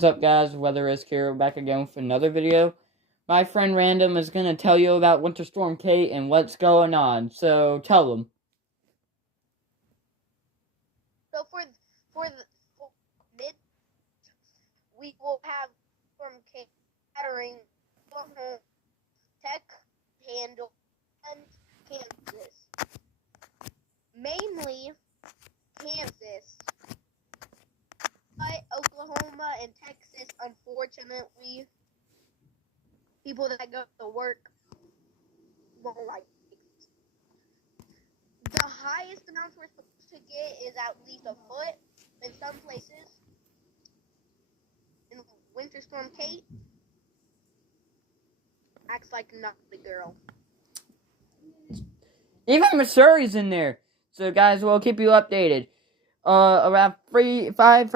What's up, guys? Weather is here, back again with another video. My friend Random is going to tell you about Winter Storm Kate and what's going on. So, tell them. So for mid, we will have Storm Kate battering Tech, Handle, and Kansas. Mainly Kansas. But Oklahoma and Texas, unfortunately, people that go to work won't like it. The highest amount we're supposed to get is at least a foot in some places. In Winter Storm Kate, acts like not the girl. Even Missouri's in there. So, guys, we'll keep you updated. Around 5:30.